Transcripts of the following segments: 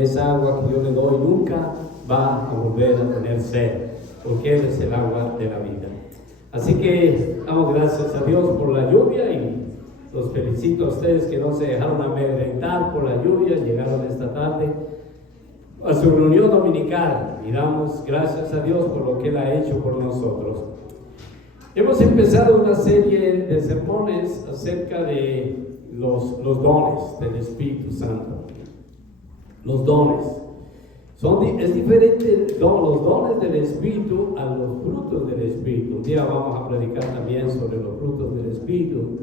Esa agua que yo le doy nunca va a volver a tener sed, porque Él es el agua de la vida. Así que damos gracias a Dios por la lluvia y los felicito a ustedes que no se dejaron amedrentar por la lluvia, llegaron esta tarde a su reunión dominical y damos gracias a Dios por lo que Él ha hecho por nosotros. Hemos empezado una serie de sermones acerca de los dones del Espíritu Santo. Los dones. Es diferente los dones del Espíritu a los frutos del Espíritu. Un día vamos a predicar también sobre los frutos del Espíritu.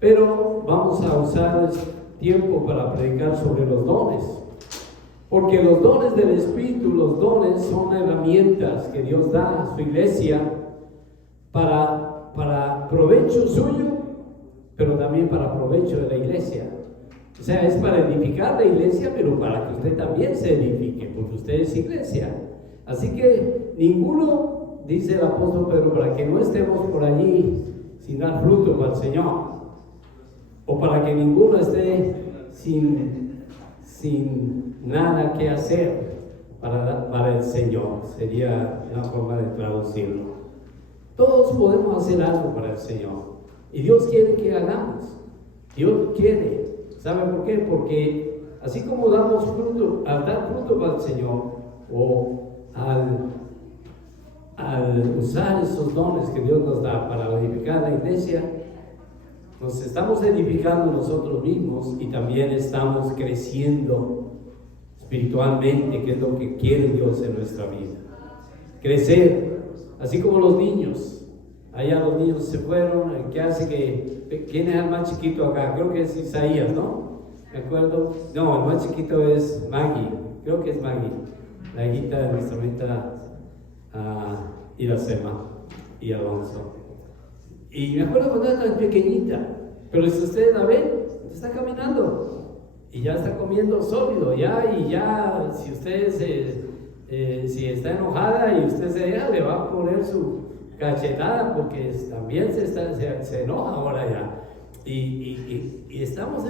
Pero vamos a usar tiempo para predicar sobre los dones. Porque los dones del Espíritu, los dones son herramientas que Dios da a su iglesia para provecho suyo, pero también para provecho de la iglesia. O sea, es para edificar la iglesia, pero para que usted también se edifique, porque usted es iglesia. Así que ninguno, dice el apóstol Pedro, para que no estemos por allí sin dar fruto para el Señor, o para que ninguno esté sin nada que hacer para el Señor. Sería una forma de traducirlo. Todos podemos hacer algo para el Señor, y Dios quiere que hagamos. Dios quiere. ¿Sabe por qué? Porque así como damos fruto, al dar fruto para el Señor, o al usar esos dones que Dios nos da para edificar la iglesia, nos estamos edificando nosotros mismos y también estamos creciendo espiritualmente, que es lo que quiere Dios en nuestra vida. Crecer, así como los niños. Allá los niños se fueron. ¿Qué hace que? ¿Quién es el más chiquito acá? Creo que es Isaías, ¿no? ¿Me acuerdo? No, el más chiquito es Maggie. Creo que es Maggie, la hijita de nuestra amita Iracema y Alonso. Y me acuerdo cuando era tan pequeñita, pero si ustedes la ven, está caminando y ya está comiendo sólido, ya, si ustedes si está enojada y usted se deja, le va a poner su cachetada, porque también se enoja ahora ya. Y estamos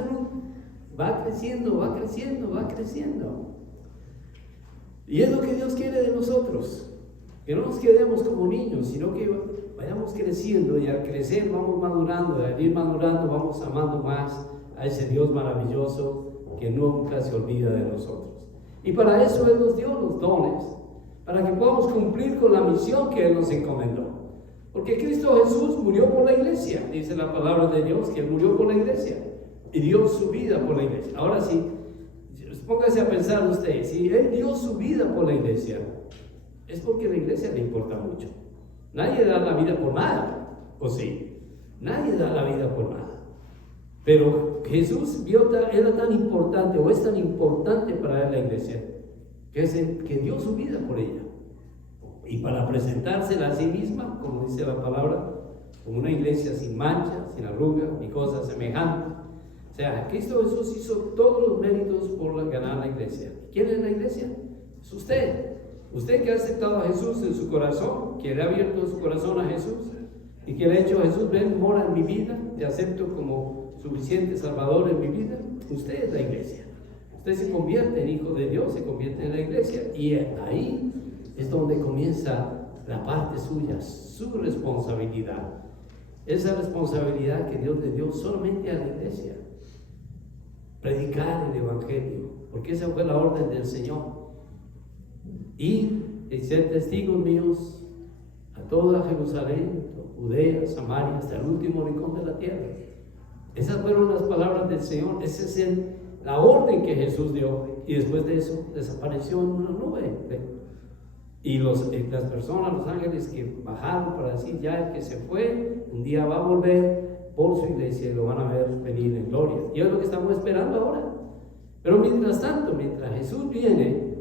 va creciendo. Y es lo que Dios quiere de nosotros, que no nos quedemos como niños, sino que vayamos creciendo, y al crecer vamos madurando, y al ir madurando vamos amando más a ese Dios maravilloso que nunca se olvida de nosotros. Y para eso Él nos dio los dones, para que podamos cumplir con la misión que Él nos encomendó. Porque Cristo Jesús murió por la iglesia, dice la palabra de Dios, que Él murió por la iglesia y dio su vida por la iglesia. Ahora sí, póngase a pensar usted, si Él dio su vida por la iglesia, es porque a la iglesia le importa mucho. Nadie da la vida por nada, ¿o sí? Nadie da la vida por nada. Pero Jesús era tan importante, o es tan importante para Él la iglesia, que dio su vida por ella. Y para presentársela a sí misma, como dice la palabra, como una iglesia sin mancha, sin arruga, ni cosa semejante. O sea, Cristo Jesús hizo todos los méritos por ganar la iglesia. ¿Quién es la iglesia? Es usted. Usted que ha aceptado a Jesús en su corazón, que le ha abierto su corazón a Jesús, y que le ha dicho: Jesús, ven, mora en mi vida, te acepto como suficiente Salvador en mi vida. Usted es la iglesia. Usted se convierte en hijo de Dios, se convierte en la iglesia, y ahí es donde comienza la parte suya, su responsabilidad. Esa responsabilidad que Dios le dio solamente a la iglesia. Predicar el evangelio, porque esa fue la orden del Señor. Y ser testigos míos a toda Jerusalén, Judea, Samaria, hasta el último rincón de la tierra. Esas fueron las palabras del Señor. Esa es la orden que Jesús dio. Y después de eso desapareció en una nube. Y las personas, los ángeles que bajaron para decir: ya el que se fue, un día va a volver por su iglesia y lo van a ver venir en gloria. Y es lo que estamos esperando ahora. Pero mientras tanto, mientras Jesús viene,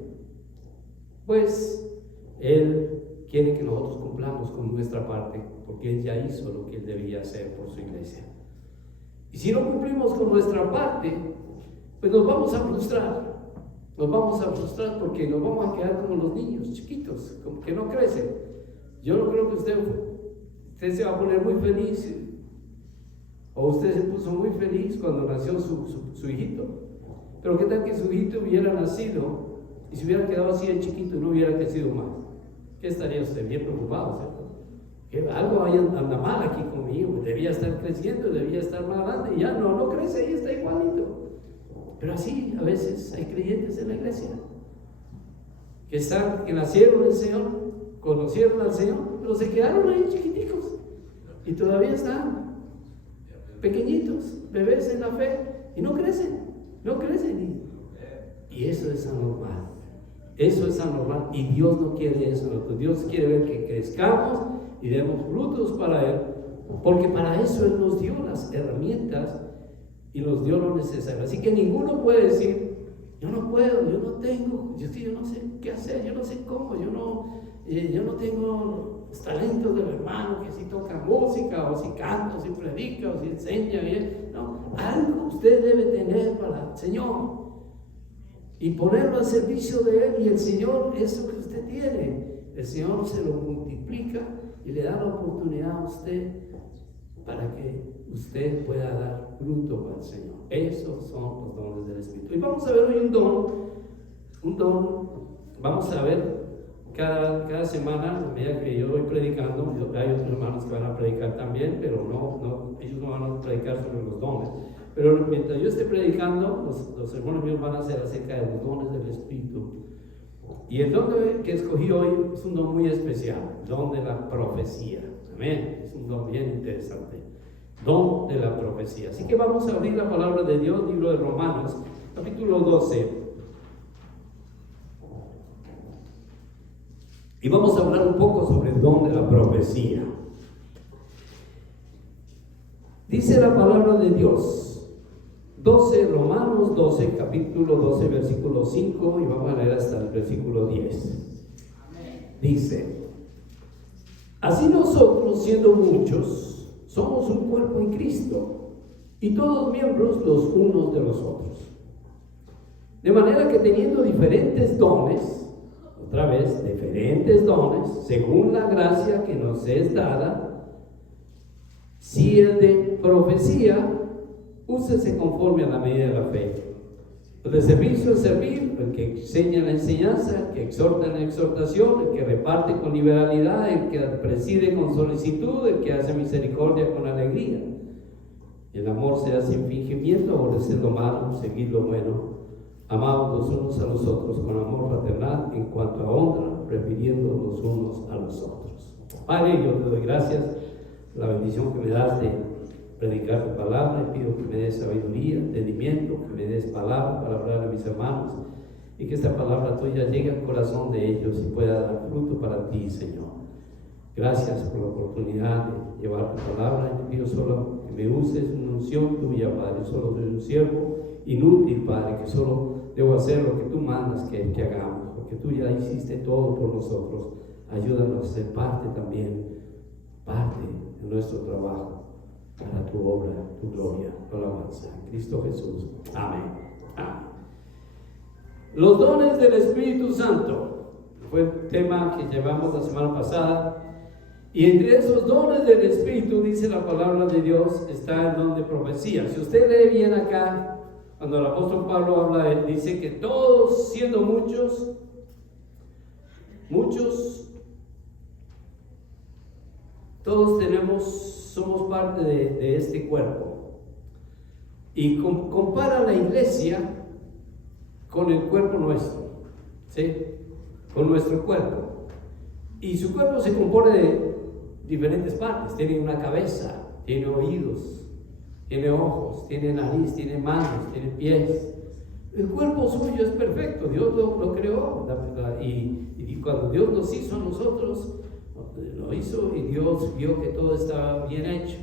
pues Él quiere que nosotros cumplamos con nuestra parte, porque Él ya hizo lo que Él debía hacer por su iglesia. Y si no cumplimos con nuestra parte, pues nos vamos a frustrar. Nos vamos a frustrar porque nos vamos a quedar como los niños chiquitos, como que no crecen. Yo no creo que usted se va a poner muy feliz, o usted se puso muy feliz cuando nació su hijito. Pero ¿qué tal que su hijito hubiera nacido y se hubiera quedado así de chiquito y no hubiera crecido más? ¿Qué estaría usted bien preocupado, cierto? Que algo anda mal aquí conmigo, debía estar creciendo, debía estar más grande, y ya no crece, ahí está igualito. Pero así a veces hay creyentes en la iglesia que nacieron del Señor, conocieron al Señor, pero se quedaron ahí chiquiticos y todavía están pequeñitos, bebés en la fe, y no crecen. Y eso es anormal. Eso es anormal, y Dios no quiere eso. Dios quiere ver que crezcamos y demos frutos para Él, porque para eso Él nos dio las herramientas y nos dio lo necesario. Así que ninguno puede decir: yo no puedo, yo no tengo, yo no sé qué hacer, yo no sé cómo, yo no tengo los talentos del hermano que si toca música, o si canta, o si predica, o si enseña. No, algo usted debe tener para el Señor y ponerlo al servicio de Él, y el Señor, eso que usted tiene, el Señor se lo multiplica y le da la oportunidad a usted para que usted pueda dar fruto para el Señor. Esos son los dones del Espíritu. Y vamos a ver hoy un don, vamos a ver cada semana, a medida que yo voy predicando. Hay otros hermanos que van a predicar también, pero ellos no van a predicar sobre los dones. Pero mientras yo esté predicando, los sermones míos van a ser acerca de los dones del Espíritu. Y el don que escogí hoy es un don muy especial, el don de la profecía. Amén. Es un don bien interesante. Don de la profecía. Así que vamos a abrir la palabra de Dios, libro de Romanos, capítulo 12. Y vamos a hablar un poco sobre el don de la profecía. Dice la palabra de Dios, Romanos 12, capítulo 12, versículo 5, y vamos a leer hasta el versículo 10. Dice: así nosotros, siendo muchos, somos un cuerpo en Cristo, y todos miembros los unos de los otros. De manera que teniendo diferentes dones, otra vez, diferentes dones, según la gracia que nos es dada, si el de profecía, úsese conforme a la medida de la fe. El de servicio, el servir, el que enseña la enseñanza, el que exhorta en la exhortación, el que reparte con liberalidad, el que preside con solicitud, el que hace misericordia con alegría. El amor sea sin fingimiento, aborrecer lo malo, seguir lo bueno, amados los unos a los otros con amor fraternal, en cuanto a honra, prefiriendo los unos a los otros. Padre, yo te doy gracias por la bendición que me das de predicar tu palabra, y pido que me des sabiduría, entendimiento, que me des palabra para hablar a mis hermanos, y que esta palabra tuya llegue al corazón de ellos y pueda dar fruto para ti, Señor. Gracias por la oportunidad de llevar tu palabra, y te pido solo que me uses una unción tuya, Padre. Solo soy un siervo inútil, Padre, que solo debo hacer lo que tú mandas que hagamos, porque tú ya hiciste todo por nosotros. Ayúdanos a ser parte de nuestro trabajo, para tu obra, tu gloria, tu alabanza. En Cristo Jesús. Amén. Amén. Los dones del Espíritu Santo fue el tema que llevamos la semana pasada. Y entre esos dones del Espíritu, dice la palabra de Dios, está el don de profecía. Si usted lee bien acá, cuando el apóstol Pablo habla, él dice que todos, siendo muchos, todos somos parte de este cuerpo. Y compara la iglesia con el cuerpo nuestro, ¿sí? Con nuestro cuerpo. Y su cuerpo se compone de diferentes partes. Tiene una cabeza, tiene oídos, tiene ojos, tiene nariz, tiene manos, tiene pies. El cuerpo suyo es perfecto. Dios lo creó. Y cuando Dios nos hizo a nosotros, lo hizo, y Dios vio que todo estaba bien hecho.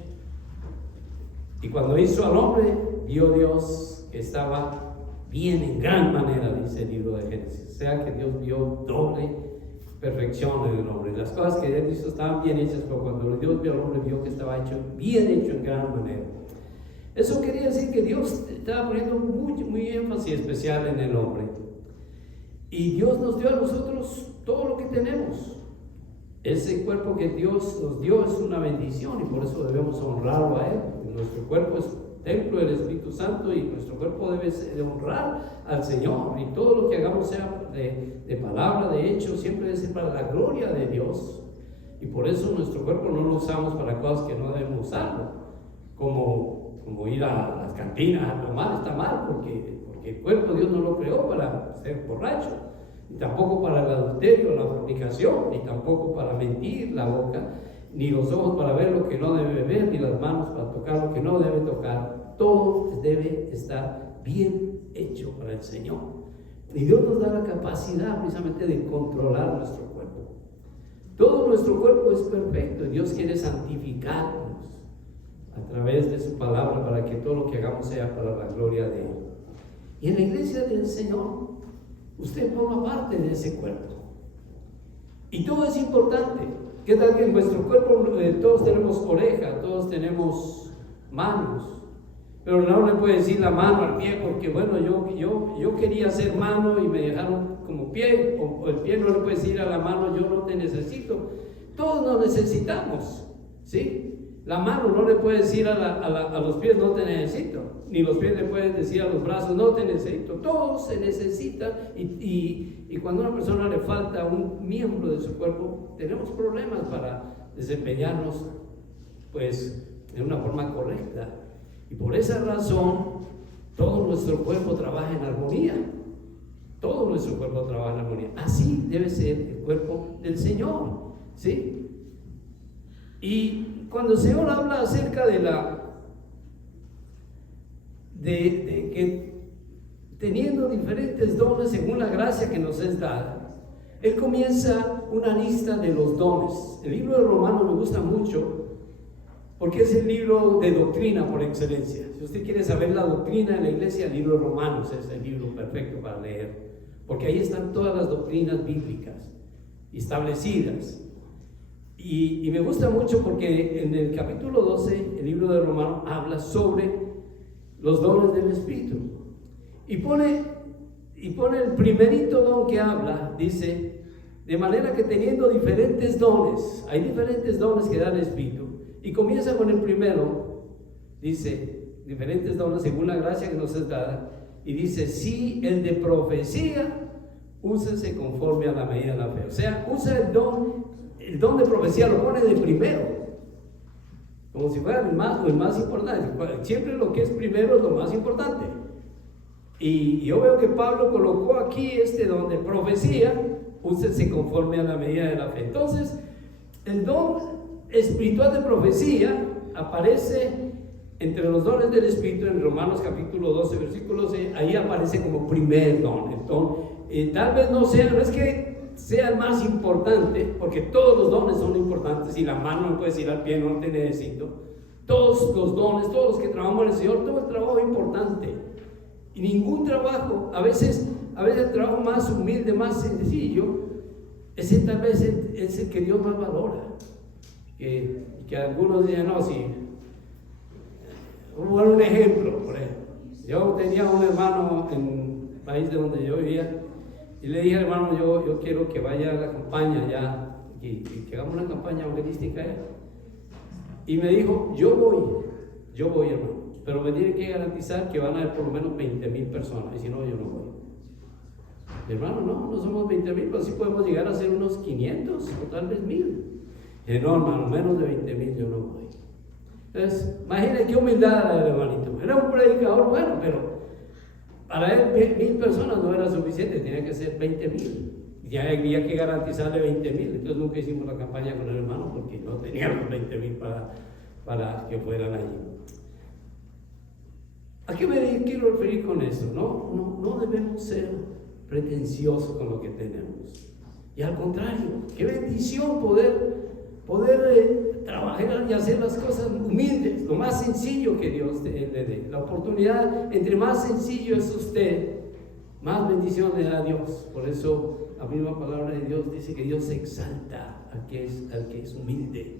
Y cuando hizo al hombre, vio Dios que estaba bien en gran manera, dice el libro de Génesis. O sea que Dios vio doble perfección en el hombre. Las cosas que Él hizo estaban bien hechas, pero cuando Dios vio al hombre, vio que estaba bien hecho en gran manera. Eso quería decir que Dios estaba poniendo muy énfasis especial en el hombre. Y Dios nos dio a nosotros todo lo que tenemos. Ese cuerpo que Dios nos dio es una bendición, y por eso debemos honrarlo a Él. Nuestro cuerpo es templo del Espíritu Santo y nuestro cuerpo debe de honrar al Señor, y todo lo que hagamos sea de palabra, de hecho, siempre debe ser para la gloria de Dios. Y por eso nuestro cuerpo no lo usamos para cosas que no debemos usarlo, como ir a las cantinas a tomar. Está mal, porque el cuerpo Dios no lo creó para ser borracho, ni tampoco para el adulterio, la fornicación, ni tampoco para mentir, la boca, ni los ojos para ver lo que no debe ver, ni las manos para tocar lo que no debe tocar. Todo debe estar bien hecho para el Señor. Y Dios nos da la capacidad precisamente de controlar nuestro cuerpo. Todo nuestro cuerpo es perfecto y Dios quiere santificarnos a través de su palabra para que todo lo que hagamos sea para la gloria de Él. Y en la iglesia del Señor, usted forma parte de ese cuerpo. Y todo es importante. ¿Qué tal que en vuestro cuerpo todos tenemos oreja, todos tenemos manos? Pero no le puede decir la mano al pie, porque bueno, yo quería ser mano y me dejaron como pie, o el pie no le puede decir a la mano, yo no te necesito. Todos nos necesitamos, ¿sí? La mano no le puede decir a los pies, no te necesito, ni los pies le pueden decir a los brazos, no te necesito. Todos se necesitan, y cuando a una persona le falta un miembro de su cuerpo, tenemos problemas para desempeñarnos pues de una forma correcta. Y por esa razón, todo nuestro cuerpo trabaja en armonía. Todo nuestro cuerpo trabaja en armonía. Así debe ser el cuerpo del Señor, ¿sí? Y cuando el Señor habla acerca de que teniendo diferentes dones según la gracia que nos es dada, Él comienza una lista de los dones. El libro de Romanos me gusta mucho, porque es el libro de doctrina por excelencia. Si usted quiere saber la doctrina de la iglesia, el libro de Romanos es el libro perfecto para leer, porque ahí están todas las doctrinas bíblicas establecidas. Y me gusta mucho porque en el capítulo 12, el libro de Romanos habla sobre los dones del Espíritu. Y pone el primerito don que habla, dice, de manera que teniendo diferentes dones, hay diferentes dones que da el Espíritu. Y comienza con el primero, dice, diferentes dones según la gracia que nos es dada, y dice, sí, el de profecía, úsese conforme a la medida de la fe. O sea, usa el don de profecía, lo pone de primero, como si fuera el más importante. Siempre lo que es primero es lo más importante. Y yo veo que Pablo colocó aquí este don de profecía, úsese conforme a la medida de la fe. Entonces, el don espiritual de profecía aparece entre los dones del Espíritu en Romanos capítulo 12, versículo 6. Ahí aparece como primer don. Entonces, tal vez no es que sea el más importante, porque todos los dones son importantes, y la mano no puede decir al pie, no te necesito. Todos los dones, todos los que trabajamos en el Señor, todo el trabajo es importante. Y ningún trabajo, a veces el trabajo más humilde, más sencillo, ese tal vez es el que Dios más valora. Que algunos dicen, no, sí. Voy a dar un ejemplo, por ejemplo. Yo tenía un hermano en el país de donde yo vivía, y le dije, hermano, yo quiero que vaya a la campaña ya, y que hagamos una campaña evangelística allá. Y me dijo, yo voy, hermano, pero me tiene que garantizar que van a haber por lo menos 20,000 personas, y si no, yo no voy. Hermano, no somos 20,000, pero sí podemos llegar a ser unos 500 o tal vez 1,000. No, hermano, menos de 20,000 yo no voy. Entonces, imagínense qué humildad era el hermanito. Era un predicador bueno, pero para él 1,000 personas no era suficiente, tenía que ser 20,000. Ya había que garantizarle 20,000. Entonces nunca hicimos la campaña con el hermano porque no teníamos 20,000 para que fueran allí. ¿A qué me quiero referir con eso? No debemos ser pretenciosos con lo que tenemos. Y al contrario, qué bendición poder trabajar y hacer las cosas humildes, lo más sencillo que Dios le dé. La oportunidad, entre más sencillo es usted, más bendición le da a Dios. Por eso la misma palabra de Dios dice que Dios exalta al que es humilde,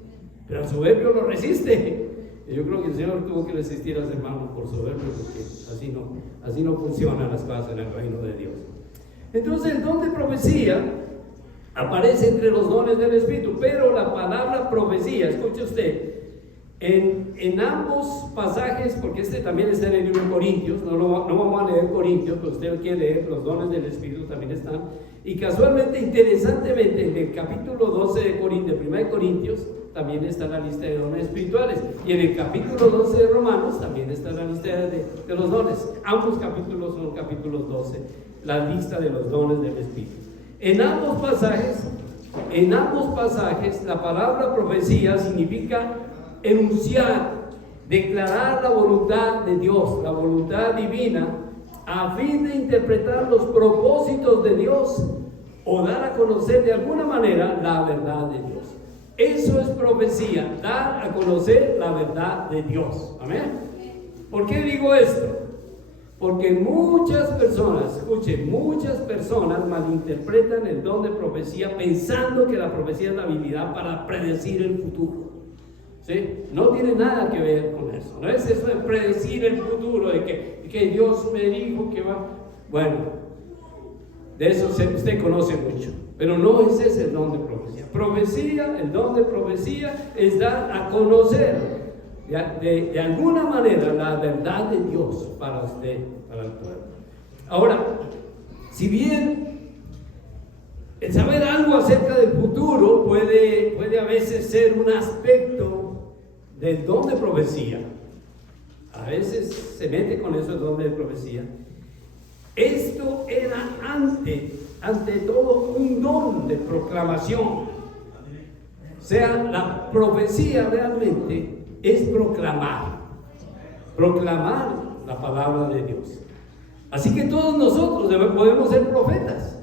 pero al soberbio lo resiste. Y yo creo que el Señor tuvo que resistir a los hermanos por soberbio, porque así no funcionan las cosas en el reino de Dios. Entonces el don de profecía aparece entre los dones del Espíritu, pero la palabra profecía, escuche usted, En ambos pasajes, porque este también está en el libro de Corintios, no vamos a leer Corintios, pero usted quiere leer, los dones del Espíritu también están. Y casualmente, interesantemente, en el capítulo 12 de 1 Corintios, también está la lista de dones espirituales. Y en el capítulo 12 de Romanos, también está la lista de los dones. Ambos capítulos son capítulos 12, la lista de los dones del Espíritu. En ambos pasajes, la palabra profecía significa enunciar, declarar la voluntad de Dios, la voluntad divina, a fin de interpretar los propósitos de Dios o dar a conocer de alguna manera la verdad de Dios. Eso es profecía, dar a conocer la verdad de Dios. Amén. ¿Por qué digo esto? Porque muchas personas, escuchen, muchas personas malinterpretan el don de profecía pensando que la profecía es la habilidad para predecir el futuro. ¿Sí? No tiene nada que ver con eso. No es eso de predecir el futuro, de que Dios me dijo que va. Bueno, de eso usted conoce mucho, pero no es ese el don de profecía. El don de profecía es dar a conocer de alguna manera la verdad de Dios para usted, para el pueblo. Ahora, si bien el saber algo acerca del futuro puede a veces ser un aspecto del don de profecía, a veces se mete con eso el don de profecía. Esto era ante todo un don de proclamación. O sea, la profecía realmente es proclamar la palabra de Dios. Así que todos nosotros podemos ser profetas.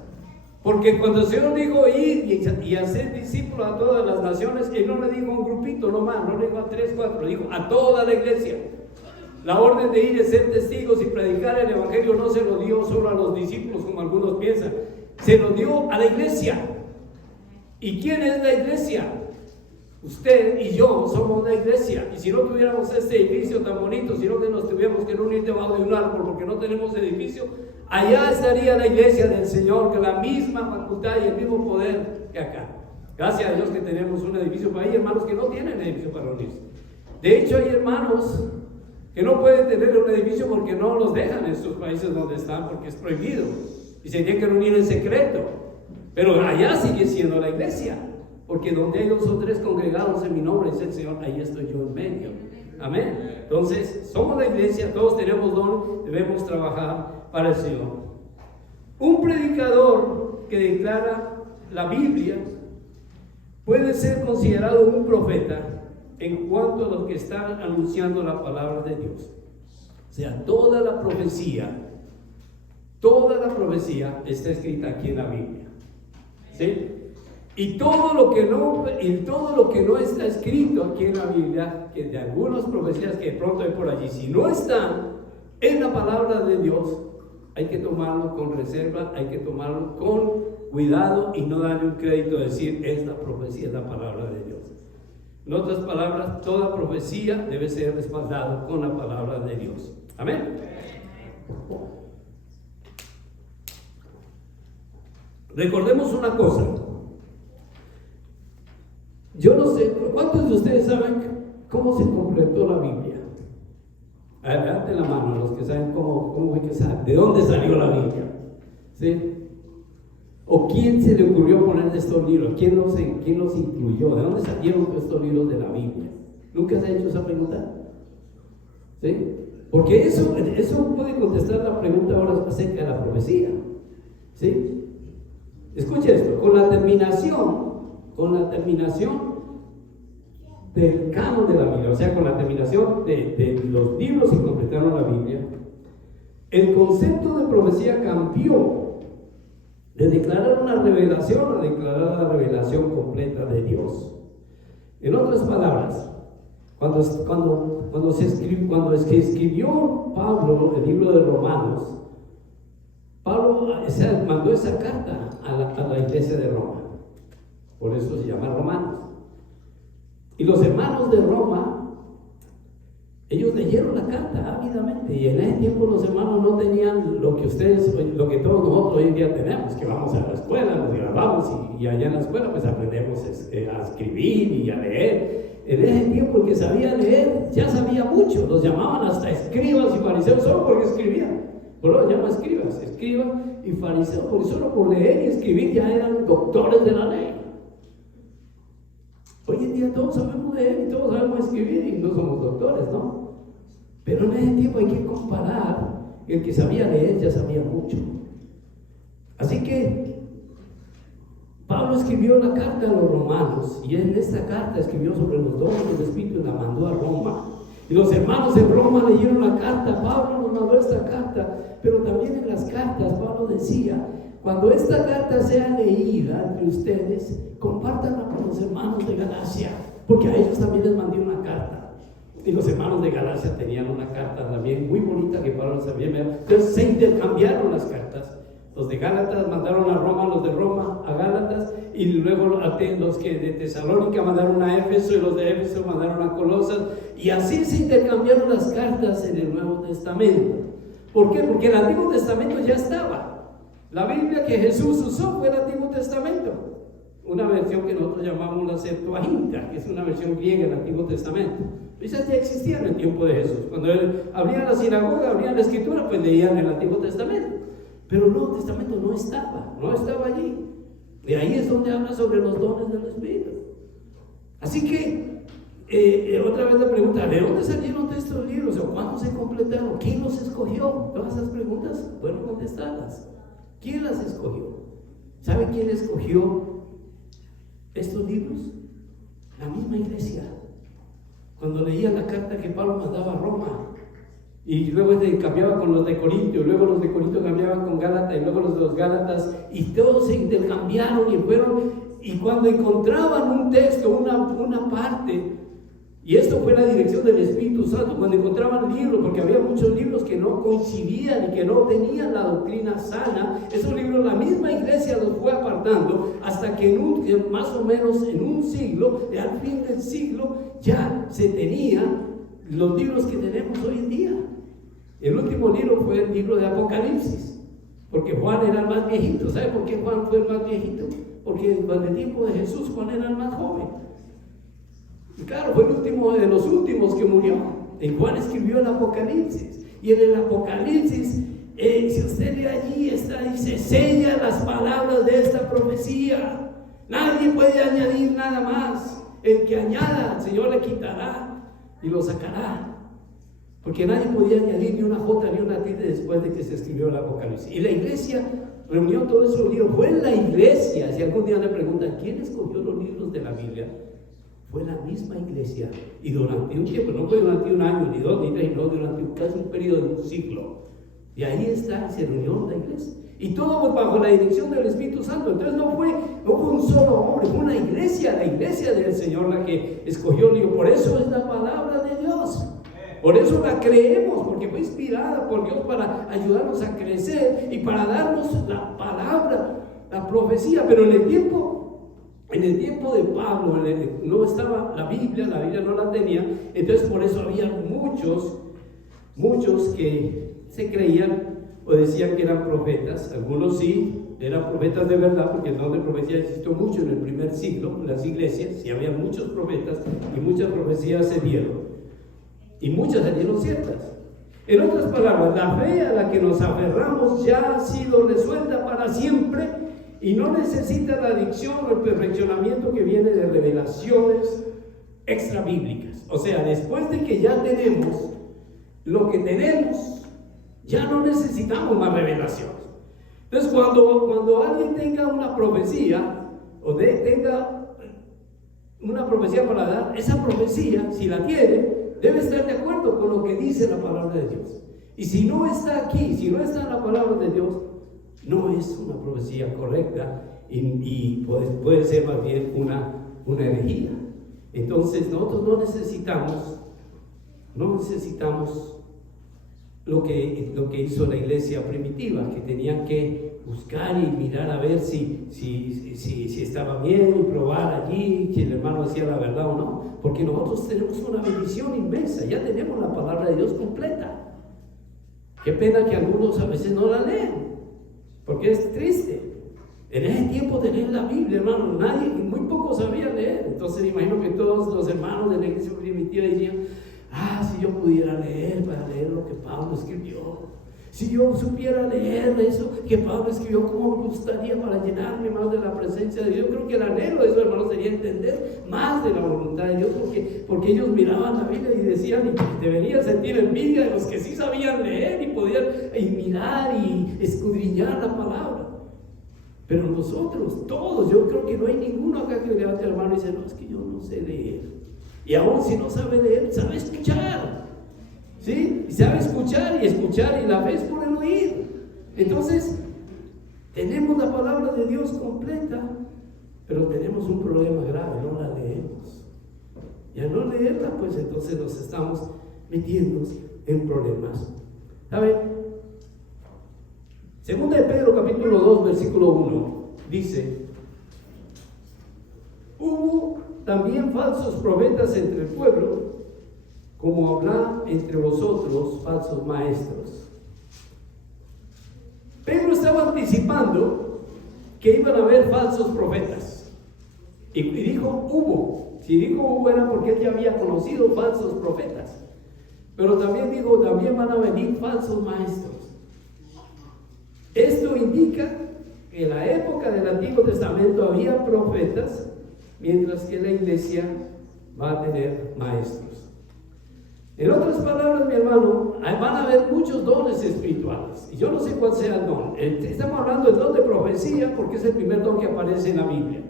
Porque cuando el Señor dijo ir y hacer discípulos a todas las naciones, Él no le dijo a un grupito nomás, no le dijo a 3, 4, le dijo a toda la iglesia. La orden de ir y ser testigos y predicar el evangelio no se lo dio solo a los discípulos como algunos piensan, se lo dio a la iglesia. ¿Y quién es la iglesia? Usted y yo somos la iglesia. Y si no tuviéramos este edificio tan bonito, si no que nos tuviéramos que reunir debajo de un árbol porque no tenemos edificio, allá estaría la iglesia del Señor, con la misma facultad y el mismo poder que acá. Gracias a Dios que tenemos un edificio, pero hay hermanos que no tienen edificio para reunirse. De hecho, hay hermanos que no pueden tener un edificio porque no los dejan en sus países donde están, porque es prohibido y se tienen que reunir en secreto. Pero allá sigue siendo la iglesia, porque donde hay 2 o 3 congregados en mi nombre, dice el Señor, ahí estoy yo en medio. Amén. Entonces, somos la iglesia, todos tenemos don, debemos trabajar para el Señor. Un predicador que declara la Biblia puede ser considerado un profeta en cuanto a los que están anunciando la palabra de Dios. O sea, toda la profecía está escrita aquí en la Biblia. ¿Sí? Y todo lo que no está escrito aquí en la Biblia, que de algunas profecías que de pronto hay por allí, si no están en la palabra de Dios, hay que tomarlo con reserva, hay que tomarlo con cuidado y no darle un crédito, decir, es la profecía, es la palabra de Dios. En otras palabras, toda profecía debe ser respaldada con la palabra de Dios. Amén. Recordemos una cosa. Yo no sé, ¿cuántos de ustedes saben cómo se completó la Biblia? Levanten la mano los que saben cómo hay que saber, de dónde salió la Biblia. ¿Sí? ¿O quién se le ocurrió poner estos libros? ¿Quién los incluyó? ¿De dónde salieron estos libros de la Biblia? ¿Nunca se ha hecho esa pregunta? ¿Sí? Porque eso puede contestar la pregunta ahora acerca de la profecía. ¿Sí? Escuche esto, con la terminación del canon de la Biblia, o sea, con la terminación de los libros que completaron la Biblia, el concepto de profecía cambió de declarar una revelación a declarar la revelación completa de Dios. En otras palabras, cuando escribió Pablo el libro de Romanos, Pablo mandó esa carta a la iglesia de Roma. Por eso se llama Romanos. Y los hermanos de Roma Ellos leyeron la carta ávidamente, y en ese tiempo los hermanos no tenían lo que todos nosotros hoy en día tenemos, que vamos a la escuela, nos grabamos y allá en la escuela pues aprendemos a escribir y a leer. En ese tiempo el que sabía leer ya sabía mucho, los llamaban hasta escribas y fariseos solo porque escribían. Por eso los llaman escribas y fariseos, porque solo por leer y escribir ya eran doctores de la ley. Hoy en día todos sabemos leer y todos sabemos escribir y no somos doctores, ¿no? Pero en ese tiempo hay que comparar, el que sabía leer ya sabía mucho. Así que Pablo escribió la carta a los romanos, y en esta carta escribió sobre los dones del Espíritu y la mandó a Roma. Y los hermanos en Roma leyeron la carta. Pablo nos mandó esta carta, pero también en las cartas Pablo decía: cuando esta carta sea leída entre ustedes, compártanla con los hermanos de Galacia, porque a ellos también les mandé una carta. Y los hermanos de Galacia tenían una carta también muy bonita que Pablo sabía leer. Entonces se intercambiaron las cartas. Los de Gálatas mandaron a Roma, los de Roma a Gálatas, y luego los que de Tesalónica mandaron a Éfeso, y los de Éfeso mandaron a Colosas, y así se intercambiaron las cartas en el Nuevo Testamento. ¿Por qué? Porque el Antiguo Testamento ya estaba. La Biblia que Jesús usó fue el Antiguo Testamento, una versión que nosotros llamamos la Septuaginta, que es una versión griega del Antiguo Testamento. Esas ya existían en el tiempo de Jesús. Cuando él abría la sinagoga, abría la escritura, pues leían el Antiguo Testamento. Pero el Nuevo Testamento no estaba allí. Y ahí es donde habla sobre los dones del Espíritu. Así que, otra vez la pregunta: ¿de dónde salieron estos libros? ¿O cuándo se completaron? ¿Quién los escogió? Todas esas preguntas fueron contestadas. ¿Quién las escogió? ¿Sabe quién escogió estos libros? La misma iglesia. Cuando leía la carta que Pablo mandaba a Roma, y luego cambiaba con los de Corintio, luego los de Corintio cambiaban con Gálatas, y luego los de los Gálatas, y todos se intercambiaron y cuando encontraban un texto, una parte, y esto fue la dirección del Espíritu Santo, cuando encontraban libros, porque había muchos libros que no coincidían y que no tenían la doctrina sana, esos libros la misma iglesia los fue apartando hasta que más o menos en un siglo, al fin del siglo, ya se tenían los libros que tenemos hoy en día. El último libro fue el libro de Apocalipsis, porque Juan era el más viejito. ¿Sabe por qué Juan fue el más viejito? Porque en el tiempo de Jesús Juan era el más joven. Y claro, fue el último de los últimos que murió. Y Juan escribió el Apocalipsis. Y en el Apocalipsis, si usted lee allí, dice: sella las palabras de esta profecía. Nadie puede añadir nada más. El que añada, el Señor le quitará y lo sacará. Porque nadie podía añadir ni una jota ni una tilde después de que se escribió el Apocalipsis. Y la iglesia reunió todos esos libros. Fue la iglesia. Si algún día le preguntan quién escogió los libros de la Biblia, fue la misma iglesia. Y durante un tiempo, no fue durante un año, ni dos, ni tres, no, durante casi un periodo de un siglo. Y ahí se reunió la iglesia. Y todo bajo la dirección del Espíritu Santo. Entonces no fue un solo hombre, fue una iglesia, la iglesia del Señor la que escogió el libro. Por eso es la palabra de Dios. Por eso la creemos, porque fue inspirada por Dios para ayudarnos a crecer y para darnos la palabra, la profecía. Pero en el tiempo de Pablo no estaba la Biblia no la tenía. Entonces por eso había muchos que se creían o decían que eran profetas. Algunos sí eran profetas de verdad, porque el don de profecía existió mucho en el primer siglo, en las iglesias, y había muchos profetas y muchas profecías se dieron. Y muchas salieron ciertas. En otras palabras, la fe a la que nos aferramos ya ha sido resuelta para siempre y no necesita la adicción o el perfeccionamiento que viene de revelaciones extra bíblicas. O sea, después de que ya tenemos lo que tenemos, ya no necesitamos más revelaciones. Entonces, cuando alguien tenga una profecía o tenga una profecía para dar, esa profecía, si la tiene, debe estar de acuerdo con lo que dice la palabra de Dios. Y si no está aquí, si no está en la palabra de Dios, no es una profecía correcta y puede ser más bien una herejía. Entonces nosotros no necesitamos lo que hizo la iglesia primitiva, que tenían que buscar y mirar a ver si estaba bien y probar allí que el hermano decía la verdad o no, porque nosotros tenemos una bendición inmensa, ya tenemos la palabra de Dios completa. Qué pena que algunos a veces no la leen, porque es triste. En ese tiempo de leer la Biblia, hermano, muy pocos sabían leer. Entonces imagino que todos los hermanos de la iglesia primitiva decían: si yo pudiera leer, para leer lo que Pablo escribió. Si yo supiera leer eso que Pablo escribió, ¿cómo me gustaría para llenarme más de la presencia de Dios? Yo creo que el anhelo de esos hermanos sería entender más de la voluntad de Dios, porque ellos miraban la Biblia y decían, y deberían sentir envidia de los que sí sabían leer y podían mirar y escudriñar la palabra. Pero nosotros, todos, yo creo que no hay ninguno acá que levante la mano y dice: no, es que yo no sé leer. Y aún si no sabe leer, sabe escuchar. ¿Sí? Y sabe escuchar, y la fe es por el oír. Entonces, tenemos la palabra de Dios completa, pero tenemos un problema grave: no la leemos. Y al no leerla, pues entonces nos estamos metiendo en problemas. ¿Saben? Segunda de Pedro capítulo 2 versículo 1 dice: hubo también falsos profetas entre el pueblo, como habrá entre vosotros falsos maestros. Pedro estaba anticipando que iban a haber falsos profetas, y dijo hubo. Si dijo hubo era porque él ya había conocido falsos profetas, pero también dijo: también van a venir falsos maestros. Esto indica que en la época del Antiguo Testamento había profetas, mientras que la iglesia va a tener maestros. En otras palabras, mi hermano, van a haber muchos dones espirituales, y yo no sé cuál sea el don. Estamos hablando del don de profecía porque es el primer don que aparece en la Biblia.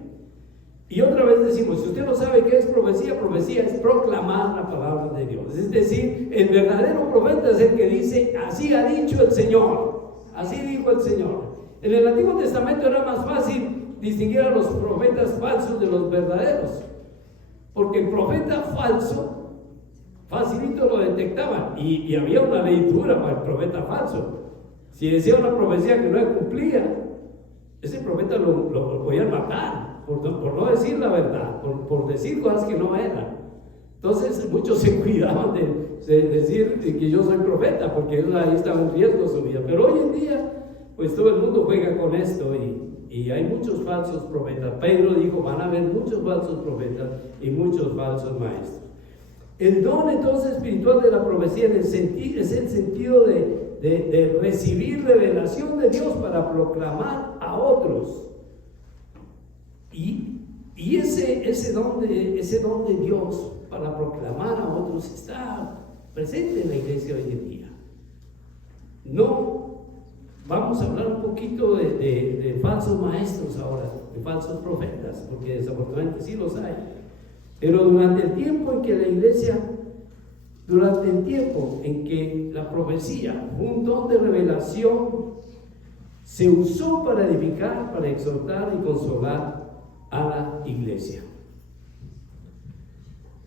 Y otra vez decimos, si usted no sabe qué es profecía, profecía es proclamar la palabra de Dios. Es decir, el verdadero profeta es el que dice: así ha dicho el Señor. Así dijo el Señor. En el Antiguo Testamento era más fácil distinguir a los profetas falsos de los verdaderos, porque el profeta falso facilito lo detectaban, y había una ley dura para el profeta falso. Si decía una profecía que no cumplía, ese profeta lo podían matar por no decir la verdad, por decir cosas que no eran. Entonces muchos se cuidaban de decir que yo soy profeta, porque ahí estaba en riesgo su vida. Pero hoy en día, pues todo el mundo juega con esto, y hay muchos falsos profetas. Pedro dijo: van a haber muchos falsos profetas y muchos falsos maestros. El don entonces espiritual de la profecía es el sentido de recibir revelación de Dios para proclamar a otros. Y ese don de Dios para proclamar a otros está presente en la iglesia hoy en día. No vamos a hablar un poquito de falsos maestros ahora, de falsos profetas, porque desafortunadamente sí los hay. Pero durante el tiempo en que la iglesia, durante el tiempo en que la profecía, un don de revelación, se usó para edificar, para exhortar y consolar a la iglesia.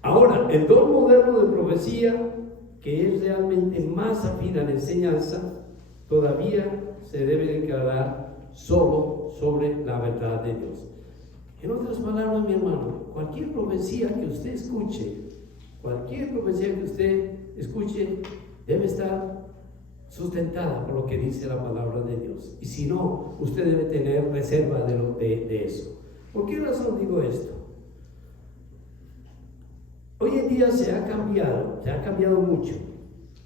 Ahora, el don moderno de profecía, que es realmente más afín a la enseñanza, todavía se debe declarar solo sobre la verdad de Dios. En otras palabras, mi hermano, cualquier profecía que usted escuche, debe estar sustentada por lo que dice la palabra de Dios. Y si no, usted debe tener reserva de eso. ¿Por qué razón digo esto? Hoy en día se ha cambiado mucho.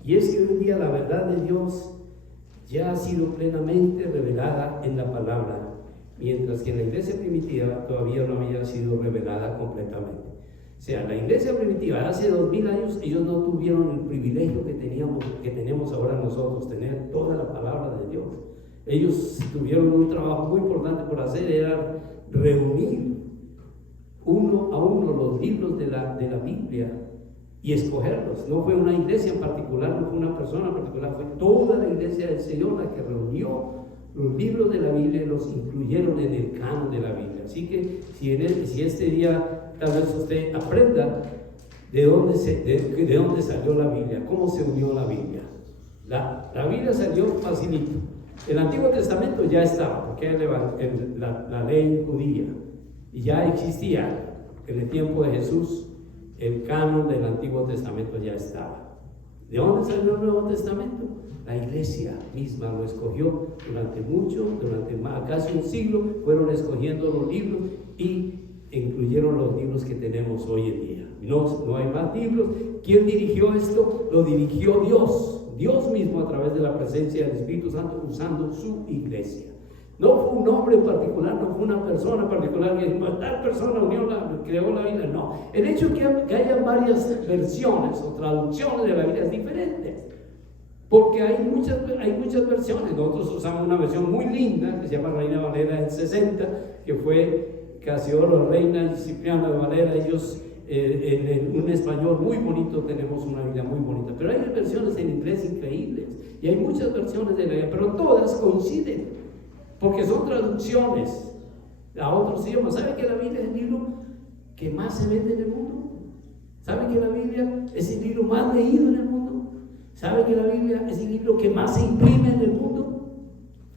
Y es que hoy en día la verdad de Dios ya ha sido plenamente revelada en la palabra, mientras que en la iglesia primitiva todavía no había sido revelada completamente. O sea, la iglesia primitiva hace 2000 años, ellos no tuvieron el privilegio que tenemos ahora nosotros, tener toda la palabra de Dios. Ellos tuvieron un trabajo muy importante por hacer, era reunir uno a uno los libros de la Biblia y escogerlos. No fue una iglesia en particular, no fue una persona en particular, fue toda la iglesia del Señor la que reunió los libros de la Biblia y los incluyeron en el canon de la Biblia. Así que si este día tal vez usted aprenda de dónde salió la Biblia, cómo se unió la Biblia. La Biblia salió facilito. El Antiguo Testamento ya estaba, porque era la ley judía, y ya existía en el tiempo de Jesús. El canon del Antiguo Testamento ya estaba. ¿De dónde salió el Nuevo Testamento? La iglesia misma lo escogió durante casi un siglo. Fueron escogiendo los libros y incluyeron los libros que tenemos hoy en día. No hay más libros. ¿Quién dirigió esto? Lo dirigió Dios mismo, a través de la presencia del Espíritu Santo, usando su iglesia. No fue un hombre en particular, no fue una persona en particular que tal persona creó la Biblia. No, el hecho que haya varias versiones o traducciones de la Biblia es diferente, porque hay muchas versiones. Nosotros usamos una versión muy linda que se llama Reina Valera del 60, que fue Casiodoro Reina y Cipriano de Valera. Ellos en un español muy bonito tenemos una Biblia muy bonita, pero hay versiones en inglés increíbles y hay muchas versiones de la Biblia, pero todas coinciden porque son traducciones a otros idiomas. ¿Sabe que la Biblia es el libro que más se vende en el mundo? ¿Sabe que la Biblia es el libro más leído en el mundo? ¿Sabe que la Biblia es el libro que más se imprime en el mundo?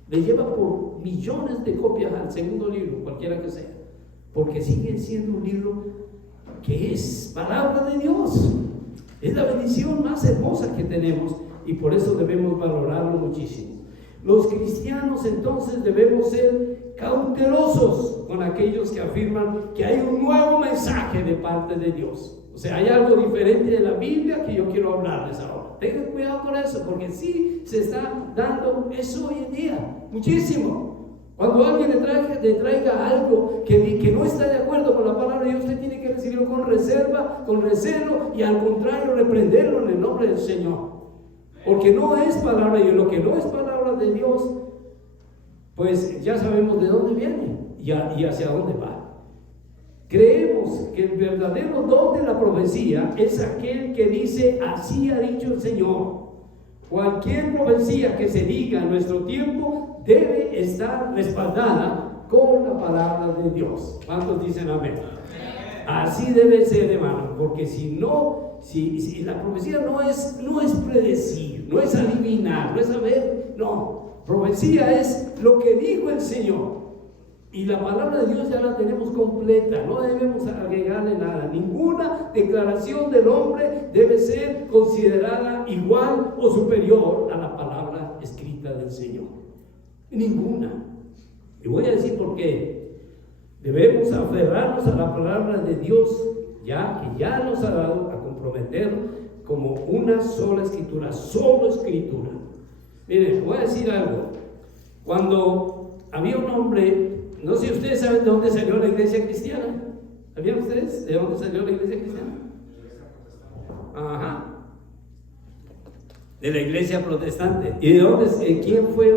Le lleva por millones de copias al segundo libro, cualquiera que sea, porque sigue siendo un libro que es palabra de Dios. Es la bendición más hermosa que tenemos y por eso debemos valorarlo muchísimo. Los cristianos entonces debemos ser cautelosos con aquellos que afirman que hay un nuevo mensaje de parte de Dios. O sea, hay algo diferente de la Biblia que yo quiero hablarles ahora. Tengan cuidado con eso, porque sí se está dando eso hoy en día, muchísimo. Cuando alguien le traiga algo que no está de acuerdo con la palabra de Dios, usted tiene que recibirlo con reserva, con recelo, y al contrario reprenderlo en el nombre del Señor. Porque no es palabra de Dios. Lo que no es palabra de Dios, pues ya sabemos de dónde viene y hacia dónde va. Creemos que el verdadero don de la profecía es aquel que dice: así ha dicho el Señor. Cualquier profecía que se diga en nuestro tiempo debe estar respaldada con la palabra de Dios. ¿Cuántos dicen amén? Así debe ser, hermano, porque si la profecía no es predecir, no es adivinar, no es saber, no. Profecía es lo que dijo el Señor. Y la palabra de Dios ya la tenemos completa, no debemos agregarle nada. Ninguna declaración del hombre debe ser considerada igual o superior a la palabra escrita del Señor. Ninguna. Y voy a decir por qué. Debemos aferrarnos a la palabra de Dios, que ya nos ha dado, a comprometer como una sola escritura, solo escritura. Miren, voy a decir algo. Cuando había un hombre, no sé si ustedes saben de dónde salió la iglesia cristiana. ¿Sabían ustedes de dónde salió la iglesia cristiana? Ajá. De la iglesia protestante. ¿Y de dónde? ¿Quién fue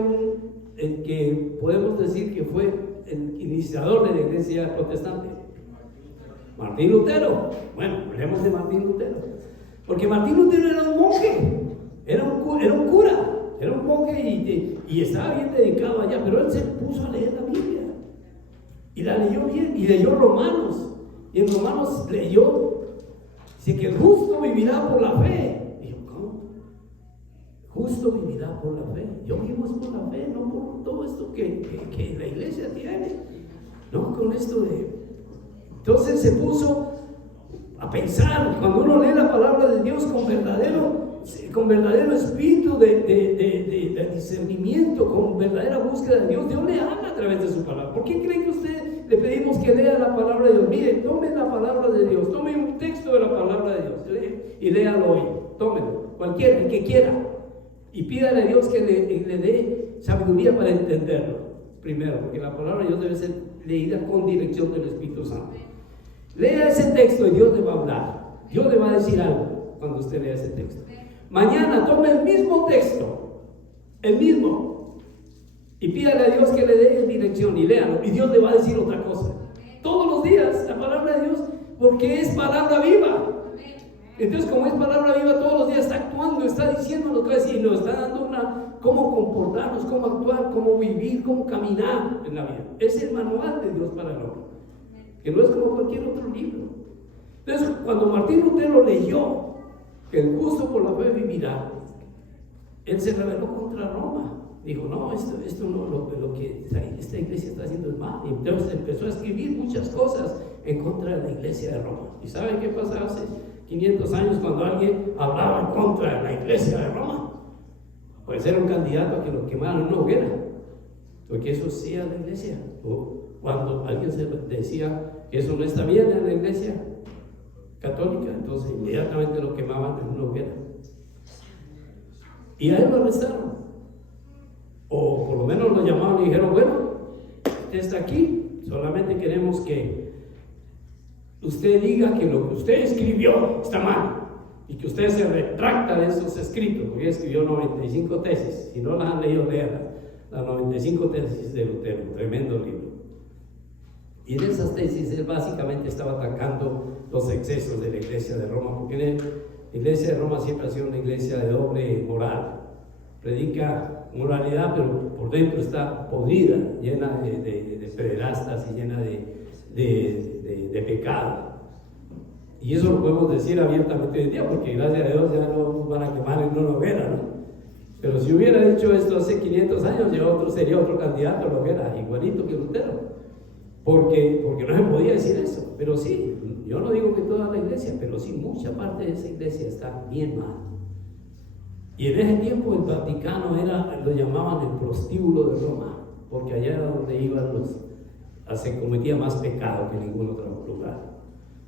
el que podemos decir que fue el iniciador de la iglesia protestante? Martín Lutero. Bueno, hablemos de Martín Lutero. Porque Martín Lutero era un monje, era un cura, era un monje y estaba bien dedicado allá, pero él se puso a leer la Biblia y la leyó bien, y leyó Romanos, y en Romanos leyó, dice que el justo vivirá por la fe. Y yo, ¿cómo? Justo vivirá por la fe. Yo vivo es por la fe, no por todo esto que la iglesia tiene, no con esto de... Entonces se puso a pensar. Cuando uno lee la palabra de Dios con verdadero espíritu de discernimiento, con verdadera búsqueda de Dios, Dios le habla a través de su palabra. ¿Por qué creen que usted le pedimos que lea la palabra de Dios? Mire, tome la palabra de Dios, tome un texto de la palabra de Dios y léalo hoy. Tómelo, cualquiera, el que quiera, y pídale a Dios que le dé sabiduría para entenderlo primero, porque la palabra de Dios debe ser leída con dirección del Espíritu Santo. Lea ese texto y Dios le va a hablar. Dios le va a decir algo cuando usted lea ese texto. Mañana tome el mismo texto, el mismo, y pídale a Dios que le dé dirección y léalo, y Dios le va a decir otra cosa. Todos los días la palabra de Dios, porque es palabra viva. Entonces, como es palabra viva, todos los días está actuando, está diciendo lo que va a decir, nos está dando cómo comportarnos, cómo actuar, cómo vivir, cómo caminar en la vida. Es el manual de Dios para el hombre, que no es como cualquier otro libro. Entonces, cuando Martín Lutero leyó que el justo por la fe vivirá, él se rebeló contra Roma. dijo, no, esto no, lo que esta iglesia está haciendo es mal. Y entonces empezó a escribir muchas cosas en contra de la iglesia de Roma. ¿Y saben qué pasaba hace 500 años cuando alguien hablaba en contra de la iglesia de Roma? Pues era un candidato a que lo quemaran en una hoguera, porque eso hacía la iglesia. O cuando alguien se decía que eso no está bien en la iglesia católica, entonces inmediatamente lo quemaban en una hoguera. Y a él lo arrestaron, o por lo menos lo llamaron y dijeron, bueno, usted está aquí, solamente queremos que usted diga que lo que usted escribió está mal y que usted se retracta de esos escritos, porque escribió 95 tesis. Si no las han leído, léanlas, las 95 tesis de Lutero, tremendo libro. Y en esas tesis él básicamente estaba atacando los excesos de la iglesia de Roma, porque la iglesia de Roma siempre ha sido una iglesia de doble moral. Predica moralidad, pero por dentro está podrida, llena de pederastas y llena de pecado. Y eso lo podemos decir abiertamente hoy en día, porque gracias a Dios ya no nos van a quemar en una hoguera, ¿no? Pero si hubiera dicho esto hace 500 años, ya sería otro candidato a la hoguera, igualito que Lutero. Porque no se podía decir eso. Pero sí, yo no digo que toda la iglesia, pero sí mucha parte de esa iglesia está bien mal. Y en ese tiempo el Vaticano lo llamaban el prostíbulo de Roma, porque allá era donde iban se cometía más pecado que en ningún otro lugar.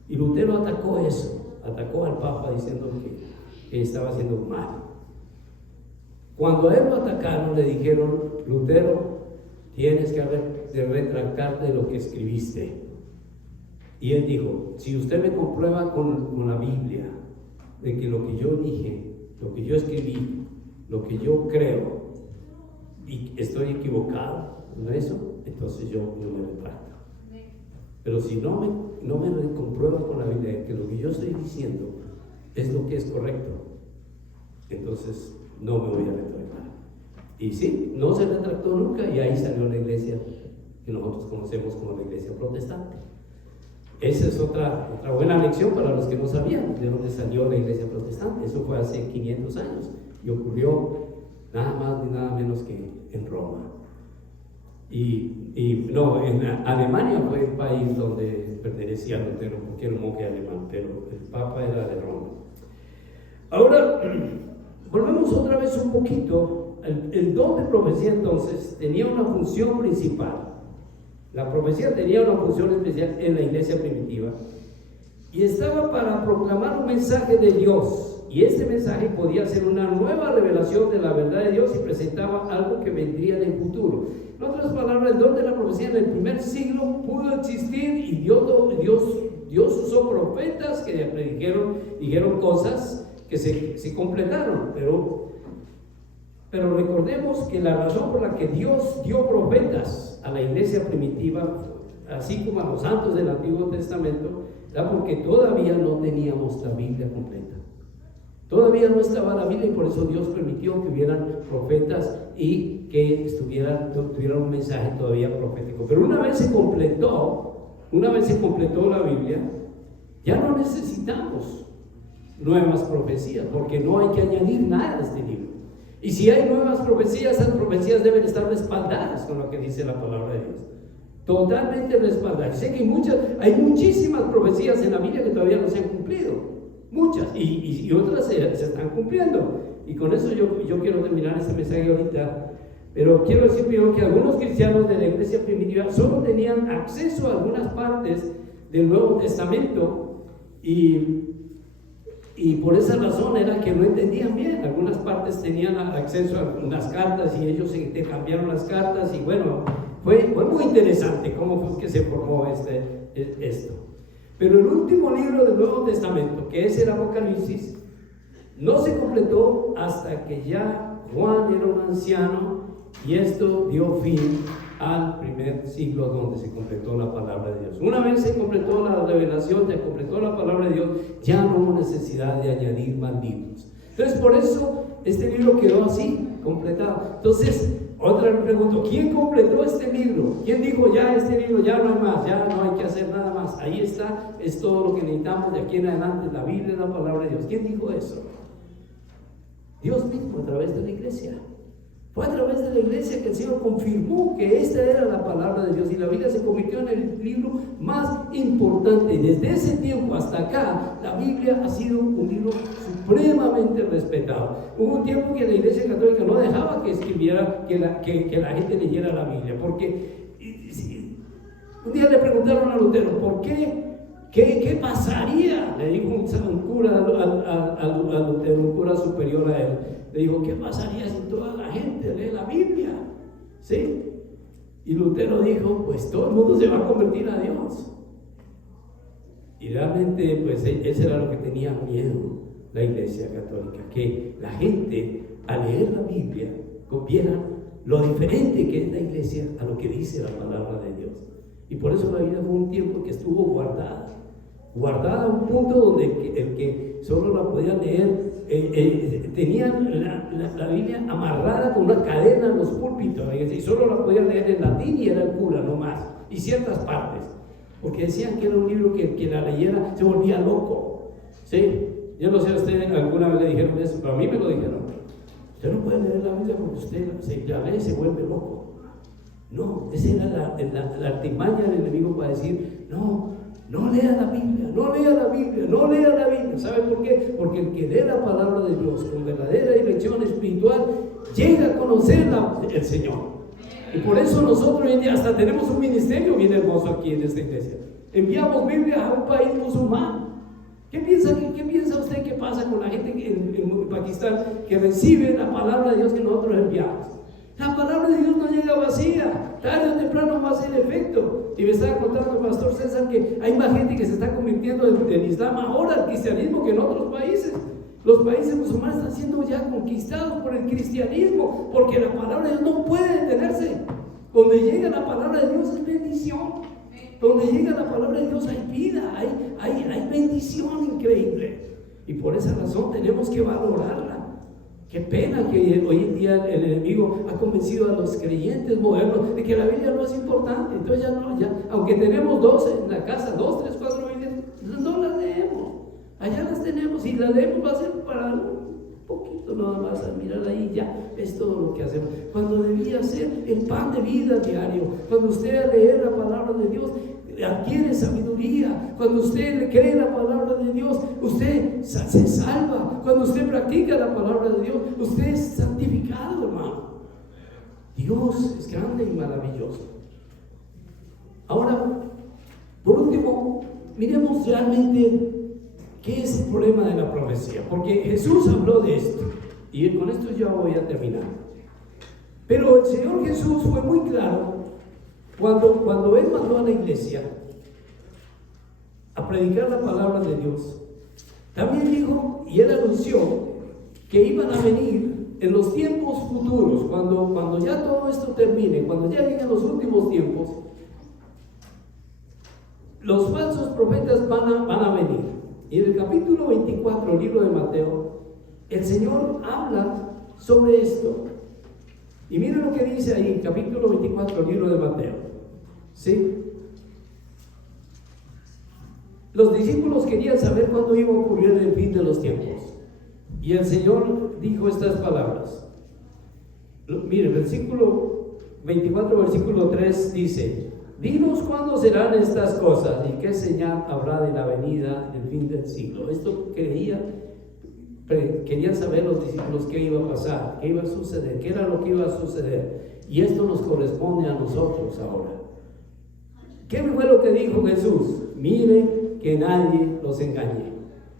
Y Lutero atacó eso, atacó al Papa diciendo que estaba haciendo mal. Cuando a él lo atacaron, le dijeron, Lutero, tienes que retractarte de lo que escribiste. Y él dijo, si usted me comprueba con la Biblia de que lo que yo dije, lo que yo escribí, lo que yo creo, y estoy equivocado en eso, entonces yo no me retracto. Pero si no me comprueba con la Biblia que lo que yo estoy diciendo es lo que es correcto, entonces no me voy a retractar. Y sí, no se retractó nunca, y ahí salió la iglesia que nosotros conocemos como la iglesia protestante. Esa es otra buena lección para los que no sabían de dónde salió la iglesia protestante. Eso fue hace 500 años y ocurrió nada más ni nada menos que en Roma. En Alemania fue el país donde pertenecía Lutero, porque era un monje alemán, pero el Papa era de Roma. Ahora, volvemos otra vez un poquito. El don de profecía entonces tenía una función principal. La profecía tenía una función especial en la iglesia primitiva y estaba para proclamar un mensaje de Dios, y este mensaje podía ser una nueva revelación de la verdad de Dios y presentaba algo que vendría en el futuro. En otras palabras, el don de la profecía en el primer siglo pudo existir, y Dios usó profetas que dijeron cosas que se completaron, pero recordemos que la razón por la que Dios dio profetas a la iglesia primitiva, así como a los santos del Antiguo Testamento, era porque todavía no teníamos la Biblia completa. Todavía no estaba la Biblia, y por eso Dios permitió que hubieran profetas y que tuvieran un mensaje todavía profético. Pero una vez se completó la Biblia, ya no necesitamos nuevas profecías, porque no hay que añadir nada a este libro. Y si hay nuevas profecías, esas profecías deben estar respaldadas con lo que dice la palabra de Dios. Totalmente respaldadas. Sé que hay muchísimas profecías en la Biblia que todavía no se han cumplido. Muchas. Y otras se están cumpliendo. Y con eso yo quiero terminar este mensaje ahorita. Pero quiero decir primero que algunos cristianos de la iglesia primitiva solo tenían acceso a algunas partes del Nuevo Testamento, y por esa razón era que no entendían bien. Algunas partes tenían acceso a unas cartas y ellos intercambiaron las cartas, y bueno, fue muy interesante cómo fue que se formó esto. Pero el último libro del Nuevo Testamento, que es el Apocalipsis, no se completó hasta que ya Juan era un anciano, y esto dio fin al primer siglo donde se completó la palabra de Dios. Una vez se completó la revelación, se completó la palabra de Dios, ya no hubo necesidad de añadir más libros. Entonces, por eso este libro quedó así, completado. Entonces, otra vez pregunto, ¿quién completó este libro? ¿Quién dijo ya este libro ya no hay más, ya no hay que hacer nada más? Ahí está, es todo lo que necesitamos de aquí en adelante, la Biblia, la palabra de Dios. ¿Quién dijo eso? Dios mismo, a través de la iglesia. Fue a través de la iglesia que el Señor confirmó que esta era la palabra de Dios, y la Biblia se convirtió en el libro más importante. Desde ese tiempo hasta acá, la Biblia ha sido un libro supremamente respetado. Hubo un tiempo que la iglesia católica no dejaba que escribiera, que la gente leyera la Biblia, porque un día le preguntaron a Lutero, ¿por qué? ¿Qué pasaría? Le dijo un cura a Lutero, un cura superior a él. Le dijo, ¿qué pasaría si toda la gente lee la Biblia? ¿Sí? Y Lutero dijo, pues todo el mundo se va a convertir a Dios. Y realmente, pues eso era lo que tenía miedo la iglesia católica, que la gente al leer la Biblia viera lo diferente que es la iglesia a lo que dice la palabra de Dios. Y por eso la Biblia fue un tiempo que estuvo guardada a un punto donde el que solo la podía leer, tenían la Biblia amarrada con una cadena en los púlpitos, y solo la podían leer en latín y era el cura nomás, y ciertas partes, porque decían que era un libro que el que la leyera se volvía loco. ¿Sí? Yo no sé a usted alguna vez le dijeron eso, pero a mí me lo dijeron. Usted no puede leer la Biblia porque usted la lee y se vuelve loco. No, esa era la artimaña del enemigo para decir, no lea la Biblia, no lea la Biblia, no lea la Biblia. ¿Sabe por qué? Porque el que lee la palabra de Dios con verdadera dirección espiritual llega a conocer el Señor. Y por eso nosotros hoy en día hasta tenemos un ministerio bien hermoso aquí en esta iglesia. Enviamos Biblia a un país musulmán. ¿Qué piensa usted que pasa con la gente en Pakistán que recibe la palabra de Dios que nosotros enviamos? La palabra de Dios no llega vacía, tarde o temprano va a hacer efecto. Y me estaba contando el pastor César que hay más gente que se está convirtiendo del Islam ahora al cristianismo que en otros países. Los países musulmanes están siendo ya conquistados por el cristianismo, porque la palabra de Dios no puede detenerse. Donde llega la palabra de Dios es bendición. Donde llega la palabra de Dios hay vida, hay bendición increíble. Y por esa razón tenemos que valorarla. Qué pena que hoy en día el enemigo ha convencido a los creyentes modernos de que la Biblia no es importante. Entonces aunque tenemos 12 en la casa, 2, 3, 4 Biblias, no las leemos. Allá las tenemos y las leemos va a ser para un poquito nada más, a mirar ahí, ya es todo lo que hacemos. Cuando debía ser el pan de vida diario, cuando usted al leer la palabra de Dios adquiere sabiduría. Cuando usted le cree la palabra de Dios, usted se salva. Cuando usted practica la palabra de Dios, usted es santificado, hermano. Dios es grande y maravilloso. Ahora, por último, miremos realmente qué es el problema de la profecía, porque Jesús habló de esto, y con esto ya voy a terminar. Pero el Señor Jesús fue muy claro cuando Él mandó a la iglesia a predicar la palabra de Dios. También dijo, y Él anunció, que iban a venir en los tiempos futuros, cuando ya todo esto termine, cuando ya lleguen los últimos tiempos, los falsos profetas van a venir. Y en el capítulo 24, libro de Mateo, el Señor habla sobre esto. Y miren lo que dice ahí, capítulo 24, libro de Mateo. ¿Sí? Los discípulos querían saber cuándo iba a ocurrir el fin de los tiempos. Y el Señor dijo estas palabras. Miren, versículo 24, versículo 3 dice: dinos cuándo serán estas cosas y qué señal habrá de la venida del fin del siglo. Esto querían saber los discípulos qué iba a pasar, qué iba a suceder, qué era lo que iba a suceder. Y esto nos corresponde a nosotros ahora. ¿Qué fue lo que dijo Jesús? Miren que nadie los engañe.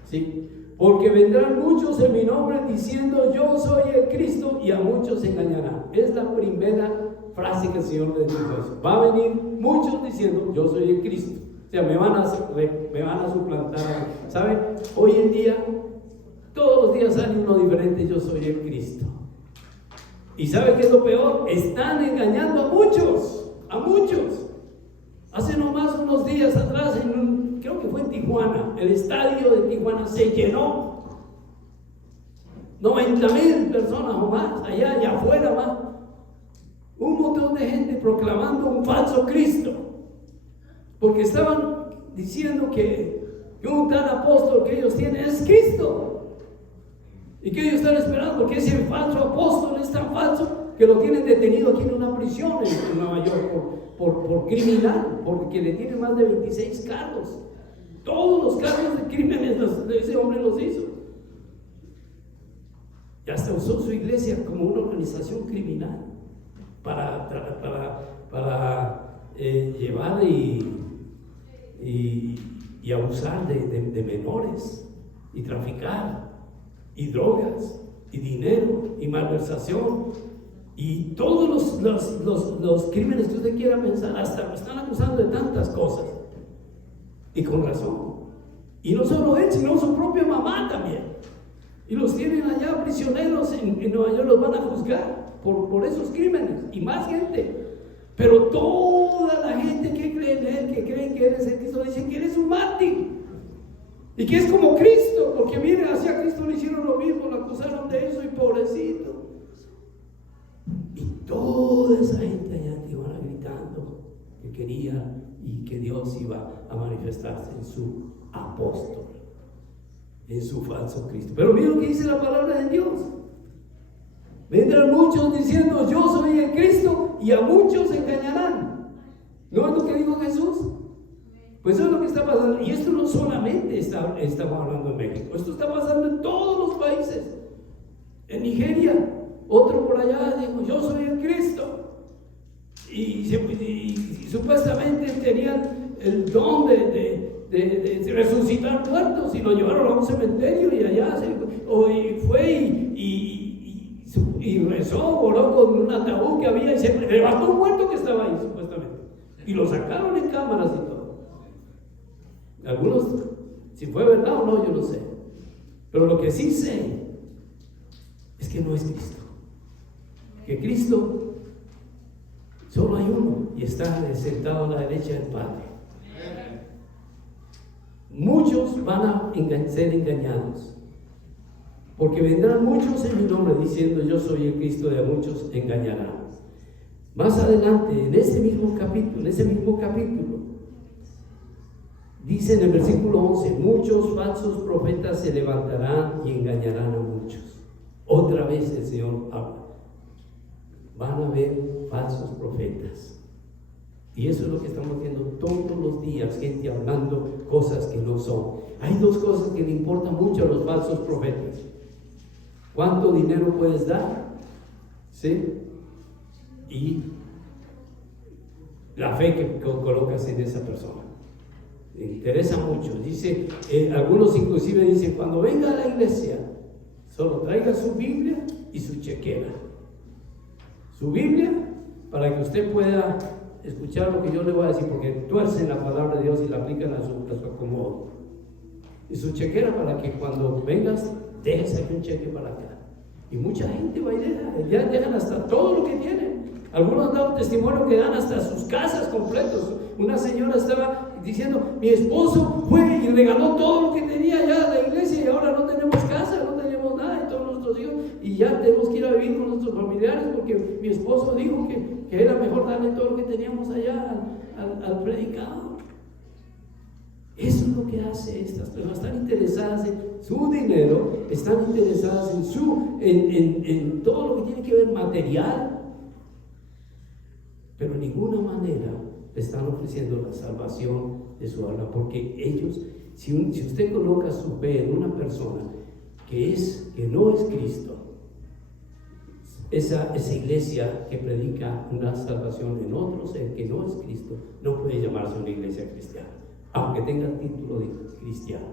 ¿Sí? Porque vendrán muchos en mi nombre diciendo yo soy el Cristo, y a muchos engañarán. Es la primera frase que el Señor le dijo eso. Va a venir muchos diciendo yo soy el Cristo. O sea, me van a suplantar. ¿Saben? Hoy en día, todos los días sale uno diferente, yo soy el Cristo. ¿Y sabe qué es lo peor? Están engañando a muchos, a muchos. Hace nomás unos días atrás, creo que fue en Tijuana, el estadio de Tijuana se llenó. 90,000 personas o más, allá y afuera más. Un montón de gente proclamando un falso Cristo. Porque estaban diciendo que un tal apóstol que ellos tienen es Cristo. Y que ellos están esperando, porque ese falso apóstol es tan falso que lo tienen detenido aquí en una prisión en Nueva York por criminal, porque le tienen más de 26 cargos. Todos los cargos de crímenes ese hombre los hizo. Y hasta usó su iglesia como una organización criminal para llevar y abusar de menores, y traficar, y drogas, y dinero, y malversación, y todos los crímenes que usted quiera pensar. Hasta me están acusando de tantas cosas, y con razón. Y no solo él, sino su propia mamá también. Y los tienen allá prisioneros en Nueva York, los van a juzgar por esos crímenes, y más gente. Pero toda la gente que cree en él, que creen que él es el Cristo, dicen que él es un mártir y que es como Cristo, porque miren, hacia Cristo le hicieron lo mismo, lo acusaron de eso, y pobrecito. Y toda esa gente allá que iban gritando que quería y que Dios iba a manifestarse en su apóstol, en su falso Cristo. Pero miren lo que dice la palabra de Dios: vendrán muchos diciendo yo soy el Cristo, y a muchos engañarán. ¿No es lo que dijo Jesús? Pues eso es lo que está pasando. Y esto no solamente estamos hablando en México, esto está pasando en todos los países. En Nigeria, otro por allá dijo yo soy el Cristo, y supuestamente tenían el don de resucitar muertos, y lo llevaron a un cementerio, y allá fue y rezó, oró con un ataúd que había, y se levantó un muerto que estaba ahí supuestamente, y lo sacaron en cámaras y todo. Algunos, si fue verdad o no, yo no sé, pero lo que sí sé es que no es Cristo, que Cristo solo hay uno, y está sentado a la derecha del Padre. Muchos van a ser engañados, porque vendrán muchos en mi nombre diciendo yo soy el Cristo, de a muchos engañarán. Más adelante, en ese mismo capítulo, dice en el versículo 11: muchos falsos profetas se levantarán y engañarán a muchos. Otra vez el Señor habla: van a haber falsos profetas. Y eso es lo que estamos viendo todos los días, gente hablando cosas que no son. Hay dos cosas que le importan mucho a los falsos profetas: ¿cuánto dinero puedes dar? ¿Sí? Y la fe que colocas en esa persona. Le interesa mucho. Dice, algunos inclusive dicen: cuando venga a la iglesia, solo traiga su Biblia y su chequera. Su Biblia para que usted pueda escuchar lo que yo le voy a decir, porque tuercen la palabra de Dios y la aplican a su acomodo. Y su chequera para que cuando vengas dejes aquí un cheque para acá. Y mucha gente va y ya dejan hasta todo lo que tienen. Algunos han dado testimonio que dan hasta sus casas completos. Una señora estaba diciendo: mi esposo fue y regaló todo lo que tenía ya a la iglesia, y ahora no tenemos casa, no tenemos nada, y todos nuestros hijos, y ya tenemos que ir a vivir con nuestros familiares, porque mi esposo dijo que era mejor darle todo lo que teníamos allá al predicador. Eso es lo que hace estas personas. Están interesadas en su dinero, están interesadas en todo lo que tiene que ver material, pero de ninguna manera le están ofreciendo la salvación de su alma, porque ellos, si usted coloca su fe en una persona que no es Cristo, esa iglesia que predica una salvación en otro ser que no es Cristo, no puede llamarse una iglesia cristiana, aunque tenga el título de cristiano.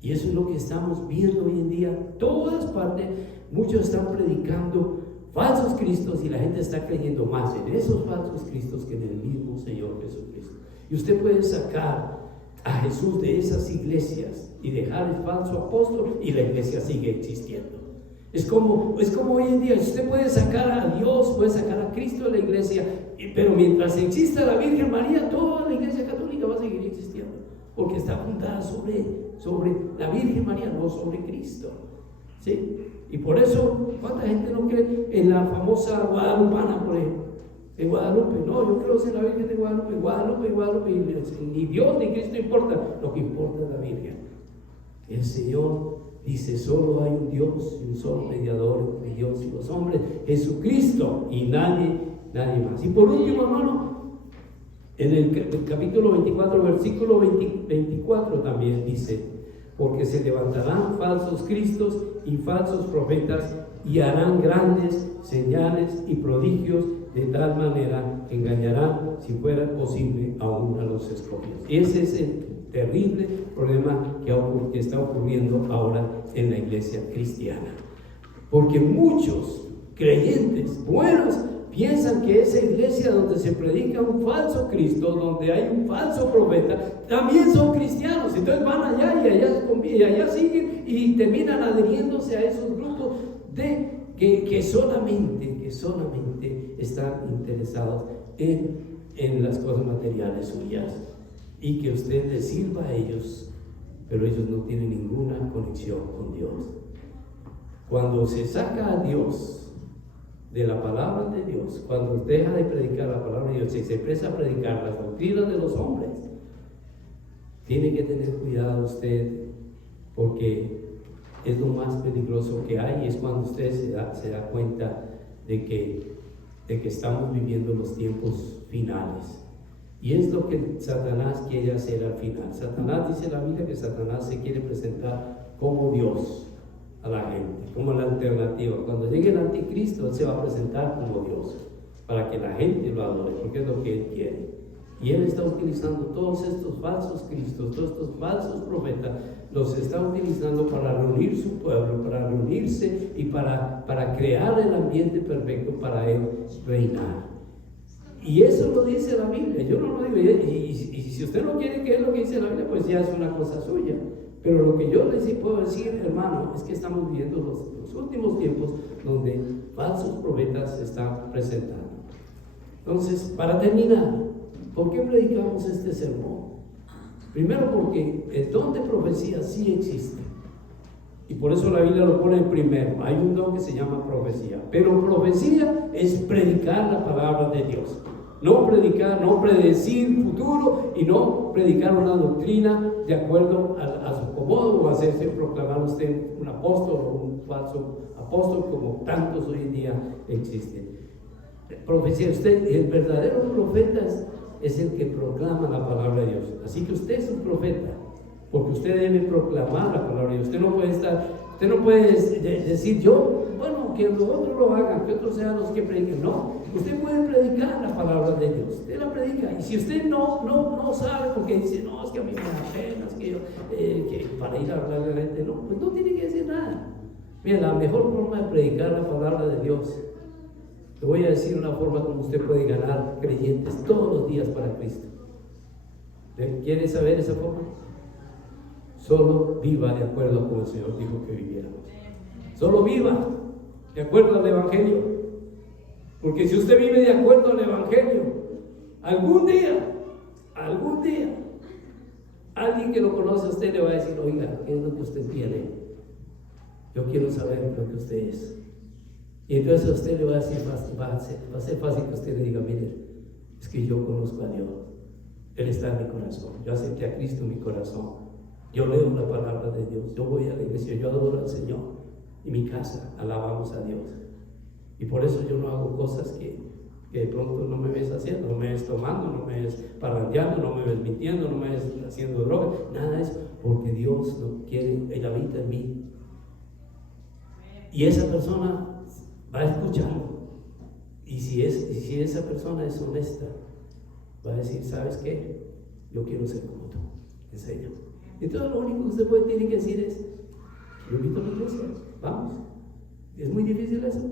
Y eso es lo que estamos viendo hoy en día en todas partes. Muchos están predicando falsos cristos, y la gente está creyendo más en esos falsos cristos que en el mismo Señor Jesucristo. Y usted puede sacar a Jesús de esas iglesias y dejar el falso apóstol, y la iglesia sigue existiendo. Es como hoy en día: usted puede sacar a Dios, puede sacar a Cristo de la iglesia, pero mientras exista la Virgen María, toda la iglesia católica va a seguir existiendo, porque está fundada sobre la Virgen María, no sobre Cristo. ¿Sí? Y por eso, ¿cuánta gente no cree en la famosa guadalupana, por ejemplo? En Guadalupe: no, yo creo en la Virgen de Guadalupe, y ni Dios ni Cristo importa, lo que importa es la Virgen. El Señor Dice, solo hay un Dios y un solo mediador entre Dios y los hombres, Jesucristo, y nadie más. Y por último, hermano, en el capítulo 24, versículo 24 también dice, porque se levantarán falsos cristos y falsos profetas y harán grandes señales y prodigios, de tal manera engañarán, si fuera posible, aún a los escogidos. Ese es el terrible problema que está ocurriendo ahora en la iglesia cristiana, porque muchos creyentes buenos piensan que esa iglesia donde se predica un falso Cristo, donde hay un falso profeta, también son cristianos. Entonces van allá y allá siguen y terminan adhiriéndose a esos grupos que solamente están interesados en las cosas materiales suyas, y que usted les sirva a ellos, pero ellos no tienen ninguna conexión con Dios. Cuando se saca a Dios de la palabra de Dios, cuando deja de predicar la palabra de Dios y se empieza a predicar las doctrinas de los hombres, tiene que tener cuidado usted, porque es lo más peligroso que hay. Y es cuando usted se da cuenta de que estamos viviendo los tiempos finales. Y es lo que Satanás quiere hacer al final. Satanás, dice la Biblia, que Satanás se quiere presentar como Dios a la gente, como la alternativa. Cuando llegue el anticristo, él se va a presentar como Dios, para que la gente lo adore, porque es lo que él quiere. Y él está utilizando todos estos falsos cristos, todos estos falsos profetas, los está utilizando para reunir su pueblo, para reunirse y para crear el ambiente perfecto para él reinar. Y eso lo dice la Biblia, yo no lo digo. Y si usted no quiere creer lo que dice la Biblia, pues ya es una cosa suya. Pero lo que yo les puedo decir, hermano, es que estamos viviendo los últimos tiempos donde falsos profetas se están presentando. Entonces, para terminar, ¿por qué predicamos este sermón? Primero, porque el don de profecía sí existe, y por eso la Biblia lo pone en primero. Hay un don que se llama profecía, pero profecía es predicar la palabra de Dios. No predicar, no predecir futuro, y no predicar una doctrina de acuerdo a su acomodo, o hacerse proclamar usted un apóstol o un falso apóstol, como tantos hoy en día existen. Profecía, el verdadero profeta es el que proclama la palabra de Dios. Así que usted es un profeta, porque usted debe proclamar la palabra de Dios. Usted no puede decir, bueno, que los otros lo hagan, que otros sean los que prediquen. No, usted puede predicar la palabra de Dios. Usted la predica. Y si usted no sabe, porque dice, no, es que a mí me da pena, es que yo, que para ir a hablar a la gente, no, pues no tiene que decir nada. Mira, la mejor forma de predicar la palabra de Dios, te voy a decir una forma como usted puede ganar creyentes todos los días para Cristo. ¿Quiere saber esa forma? Solo viva de acuerdo a como el Señor dijo que viviéramos. Solo viva de acuerdo al Evangelio. Porque si usted vive de acuerdo al Evangelio, algún día, alguien que lo conoce a usted le va a decir, oiga, ¿qué es lo que usted tiene? Yo quiero saber lo que usted es. Y entonces a usted le va a decir, va a ser fácil que usted le diga, mire, es que yo conozco a Dios. Él está en mi corazón. Yo acepté a Cristo en mi corazón. Yo leo la palabra de Dios. Yo voy a la iglesia. Yo adoro al Señor. En mi casa alabamos a Dios. Y por eso yo no hago cosas que de pronto no me ves haciendo. No me ves tomando, no me ves parrandeando, no me ves mintiendo, no me ves haciendo droga. Nada de eso. Porque Dios lo quiere. Él habita en mí. Y esa persona va a escucharlo. Y si esa persona es honesta, va a decir, ¿sabes qué? Yo quiero ser como tú. Enséñame. Entonces lo único que usted tiene que decir es, yo invito a la iglesia, vamos. ¿Es muy difícil eso?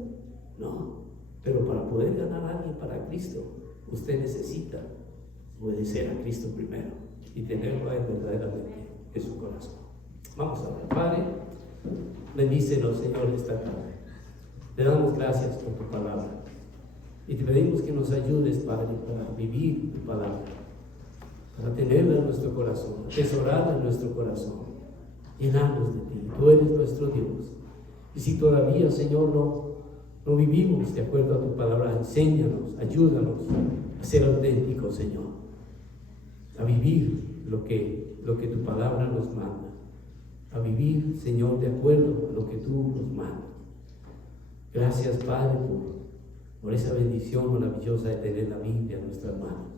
No. Pero para poder ganar a alguien para Cristo, usted necesita obedecer a Cristo primero y tenerlo a él verdaderamente en su corazón. Vamos a ver. Padre, bendícenos, Señor, esta tarde. Le damos gracias por tu palabra y te pedimos que nos ayudes, Padre, para vivir tu palabra, para tenerla en nuestro corazón, atesorarla en nuestro corazón, llenarnos de ti. Tú eres nuestro Dios. Y si todavía, Señor, no vivimos de acuerdo a tu palabra, enséñanos, ayúdanos a ser auténticos, Señor, a vivir lo que tu palabra nos manda, a vivir, Señor, de acuerdo a lo que tú nos mandas. Gracias, Padre, por esa bendición maravillosa de tener la Biblia en nuestras manos.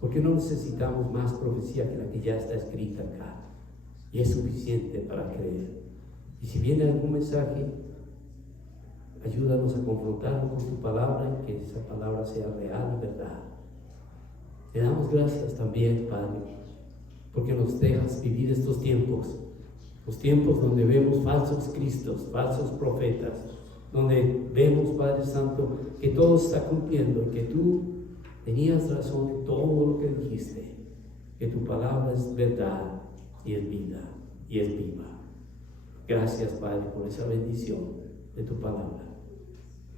Porque no necesitamos más profecía que la que ya está escrita acá. Y es suficiente para creer. Y si viene algún mensaje, ayúdanos a confrontarlo con tu palabra y que esa palabra sea real y verdad. Te damos gracias también, Padre, porque nos dejas vivir estos tiempos, los tiempos donde vemos falsos cristos, falsos profetas, donde vemos, Padre Santo, que todo está cumpliendo y que tú tenías razón en todo lo que dijiste, que tu palabra es verdad y es vida y es viva. Gracias, Padre, por esa bendición de tu palabra.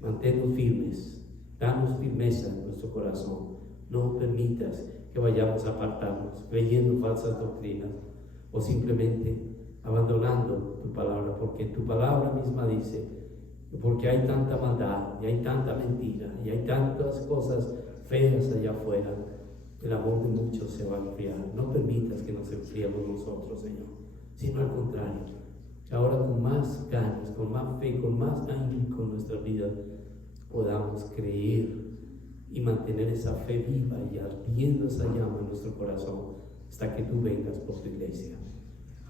Manténnos firmes, danos firmeza en nuestro corazón. No permitas que vayamos a apartarnos creyendo falsas doctrinas o simplemente abandonando tu palabra, porque tu palabra misma dice que porque hay tanta maldad y hay tanta mentira y hay tantas cosas feas allá afuera, el amor de muchos se va a enfriar. No permitas que nos enfriemos nosotros, Señor, sino al contrario, que ahora con más ganas, con más fe, con más ánimo con nuestras vidas podamos creer y mantener esa fe viva y ardiendo esa llama en nuestro corazón hasta que tú vengas por tu iglesia.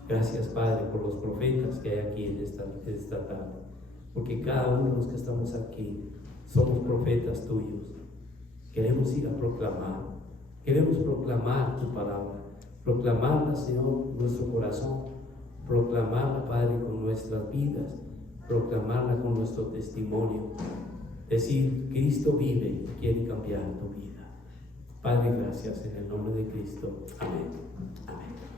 Gracias, Padre, por los profetas que hay aquí en esta tarde, porque cada uno de los que estamos aquí somos profetas tuyos. Queremos ir a proclamar, queremos proclamar tu palabra, proclamarla, Señor, en nuestro corazón, proclamarla, Padre, con nuestras vidas, proclamarla con nuestro testimonio. Decir, Cristo vive y quiere cambiar tu vida. Padre, gracias en el nombre de Cristo. Amén. Amén.